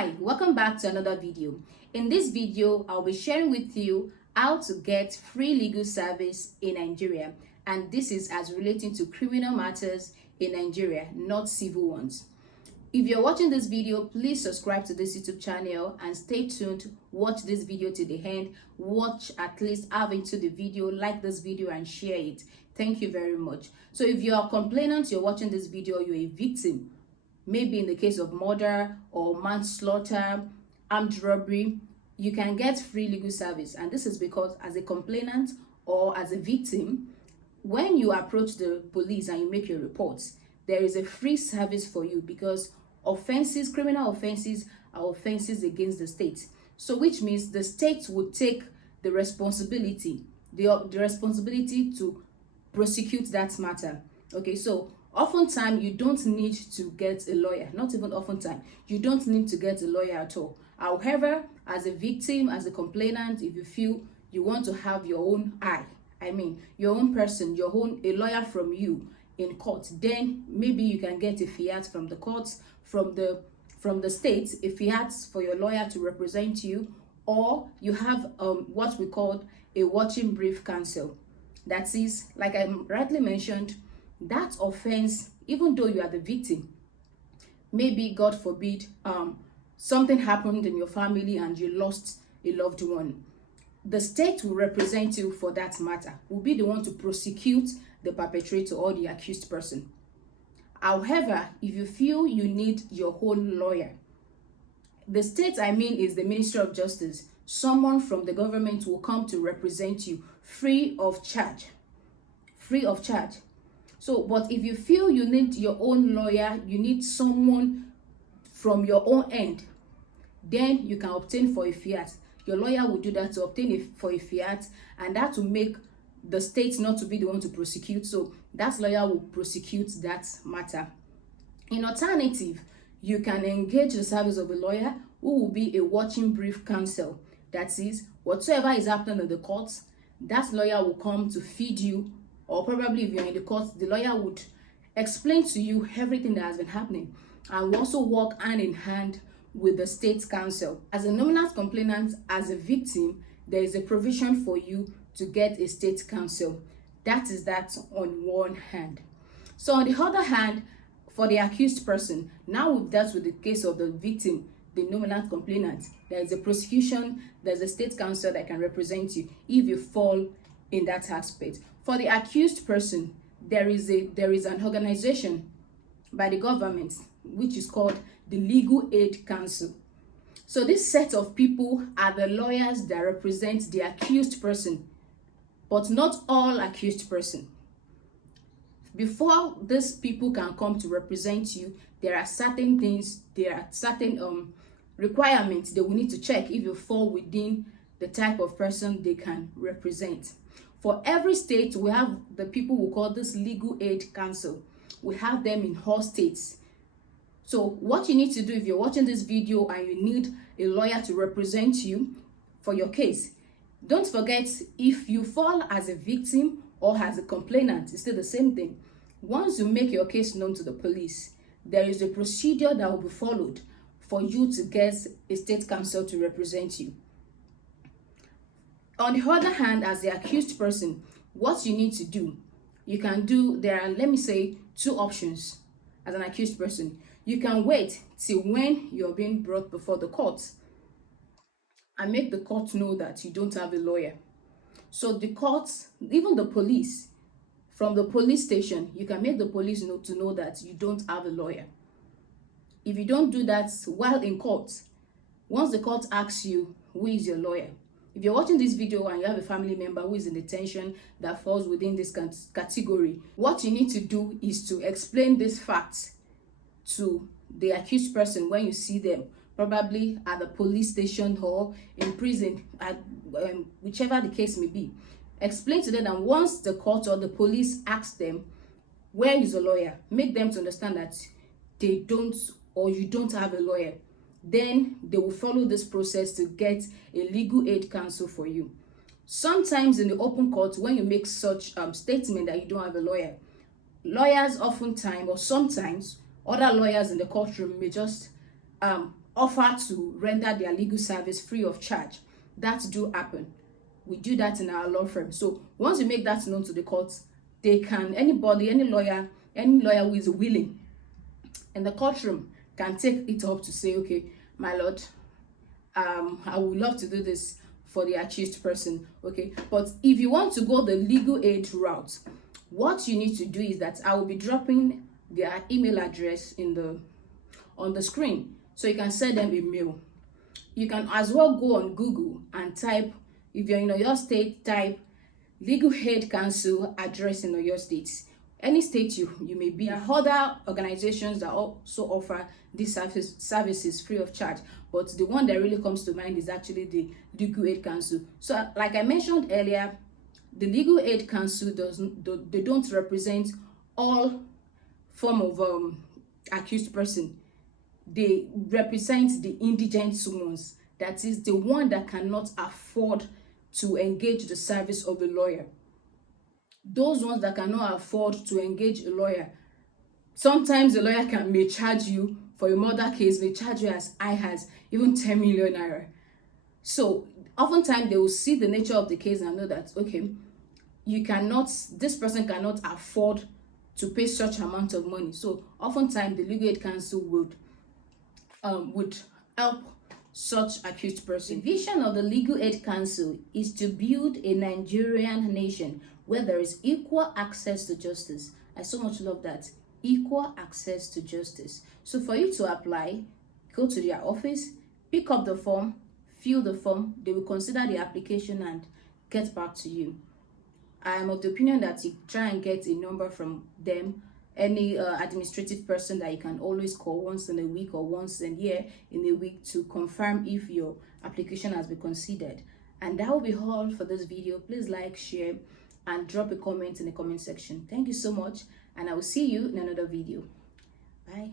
Hi, welcome back to another video. In this video, I'll be sharing with you how to get free legal service in Nigeria, and this is as relating to criminal matters in Nigeria, not civil ones. If you're watching this video, please subscribe to this YouTube channel and stay tuned. Watch this video to the end. Watch at least half into the video, like this video and share it. Thank you very much. So if you're a complainant, you're watching this video, you're a victim, maybe in the case of murder or manslaughter, armed robbery, you can get free legal service. And this is because as a complainant or as a victim, when you approach the police and you make your reports, there is a free service for you, because offenses, criminal offenses, are offenses against the state. So which means the state would take the responsibility, the responsibility to prosecute that matter. Okay, so oftentimes you don't need to get a lawyer. Not even oftentimes, you don't need to get a lawyer at all. However, as a victim, as a complainant, if you feel you want to have your own your own person, a lawyer from you in court, then maybe you can get a fiat from the courts, from the state, a fiat for your lawyer to represent you, or you have what we call a watching brief counsel. That is, like I rightly mentioned, that offense, even though you are the victim, maybe God forbid something happened in your family and you lost a loved one, the state will represent you for that matter, will be the one to prosecute the perpetrator or the accused person. However, if you feel you need your own lawyer, the state is the Ministry of Justice. Someone from the government will come to represent you free of charge. So, but if you feel you need your own lawyer, you need someone from your own end, then you can obtain for a fiat. Your lawyer will do that to obtain for a fiat, and that will make the state not to be the one to prosecute. So that lawyer will prosecute that matter. In alternative, you can engage the service of a lawyer who will be a watching brief counsel. That is, whatsoever is happening in the courts, that lawyer will come to feed you, or probably if you're in the court, the lawyer would explain to you everything that has been happening, and will also work hand in hand with the state counsel. As a nominal complainant, as a victim, there is a provision for you to get a state counsel. That is that on one hand. So on the other hand, for the accused person, now we've dealt with the case of the victim, the nominal complainant. There is a prosecution, there's a state counsel that can represent you if you fall in that aspect. For the accused person, there is an organization by the government which is called the Legal Aid Council. So this set of people are the lawyers that represent the accused person, but not all accused person. Before these people can come to represent you, there are certain things, there are certain requirements they will need to check if you fall within the type of person they can represent. For every state, we have the people who call this Legal Aid Council. We have them in all states. So what you need to do if you're watching this video and you need a lawyer to represent you for your case, don't forget, if you fall as a victim or as a complainant, it's still the same thing. Once you make your case known to the police, there is a procedure that will be followed for you to get a state counsel to represent you. On the other hand, as the accused person, what you need to do, there are, let me say, two options as an accused person. You can wait till when you're being brought before the court and make the court know that you don't have a lawyer. So the courts, even the police, from the police station, you can make the police know that you don't have a lawyer. If you don't do that while in court, once the court asks you, who is your lawyer? If you're watching this video and you have a family member who is in detention that falls within this category, what you need to do is to explain this fact to the accused person when you see them, probably at the police station or in prison, whichever the case may be. Explain to them that once the court or the police asks them, where is a lawyer, make them to understand that they don't, or you don't have a lawyer. Then they will follow this process to get a legal aid counsel for you. Sometimes in the open court, when you make such statement that you don't have a lawyer, lawyers oftentimes or sometimes other lawyers in the courtroom may just offer to render their legal service free of charge. That do happen. We do that in our law firm. So once you make that known to the court, they can, anybody, any lawyer who is willing in the courtroom can take it up to say, okay, my lord, I would love to do this for the accused person. Okay, but if you want to go the legal aid route, what you need to do is that I will be dropping their email address on the screen, so you can send them a mail. You can as well go on Google and type, if you're in Oyo State, type Legal Aid Council address in Oyo State. Any state you may be. There are other organizations that also offer these services free of charge, but the one that really comes to mind is actually the Legal Aid Council. So like I mentioned earlier, the Legal Aid Council they don't represent all form of accused person. They represent the indigent ones, that is the one that cannot afford to engage the service of a lawyer. Those ones that cannot afford to engage a lawyer, sometimes the lawyer may charge you for a murder case, may charge you as high as even 10 million naira. So oftentimes they will see the nature of the case and know that, okay, this person cannot afford to pay such amount of money. So oftentimes the Legal Aid Council would help such accused person. The vision of the Legal Aid Council is to build a Nigerian nation where there is equal access to justice. I so much love that. Equal access to justice. So for you to apply, go to their office, pick up the form, fill the form. They will consider the application and get back to you. I am of the opinion that you try and get a number from them, any administrative person that you can always call once in a week or once a year in a week to confirm if your application has been considered. And that will be all for this video. Please like, share, and drop a comment in the comment section. Thank you so much, and I will see you in another video. Bye.